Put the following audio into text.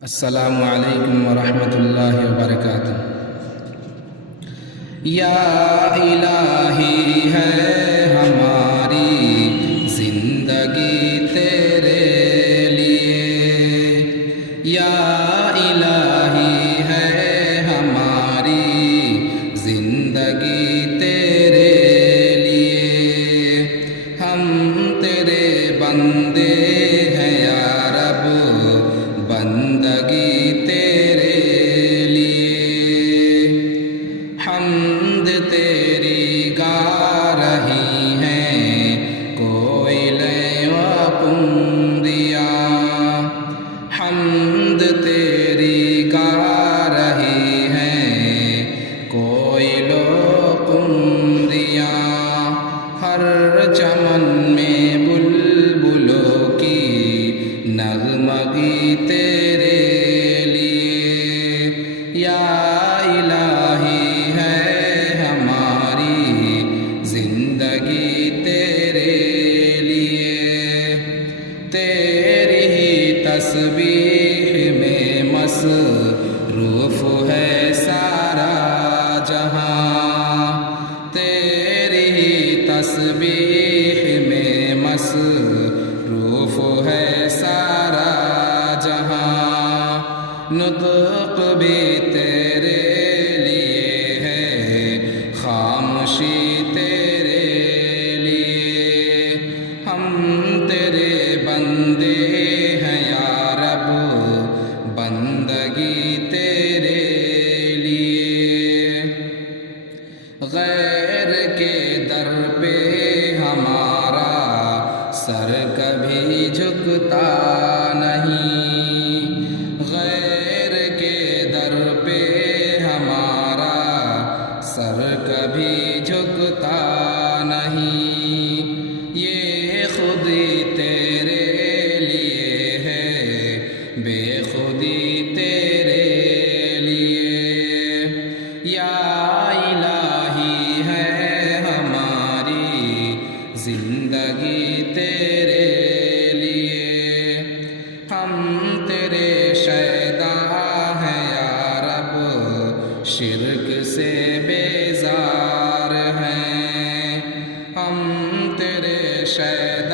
السلام علیکم ورحمۃ اللہ وبرکاتہ۔ یا الہی ہے ہماری زندگی تیرے لیے، یا الہی ہے ہماری زندگی تیرے لیے، ہم تیرے بندے ہیں یا رب، بندگی تیرے لیے، حمد تیری گا رہی ہیں کوئلیں و قمریاں، حمد تیری گا رہی ہیں کوئل و قمریاں، ہر چمن میں بلبلوں کی نغمگی تیرے لیے، یا الہی ہے ہماری زندگی تیرے لیے، تیری ہی تسبیح میں مصروف ہے سارا جہاں، تیری ہی تسبیح میں مصروف ہے سارا جہاں، نطق بھی تیرے لیے ہے خاموشی تیرے لیے، ہم تیرے بندے ہیں یا رب، بندگی تیرے لیے، غیر کے در پہ ہمارا سر کبھی جھکتا نہیں، غیر کے در پہ ہمارا سر کبھی جھکتا نہیں، یہ خودی تیرے لیے ہے بے خودی تیرے لیے، یا الہی ہے ہماری زندگی تیرے لیے، ہم تیرے شیدا ہیں یا رب، شرک سے بیزار ہیں، ہم تیرے شیدا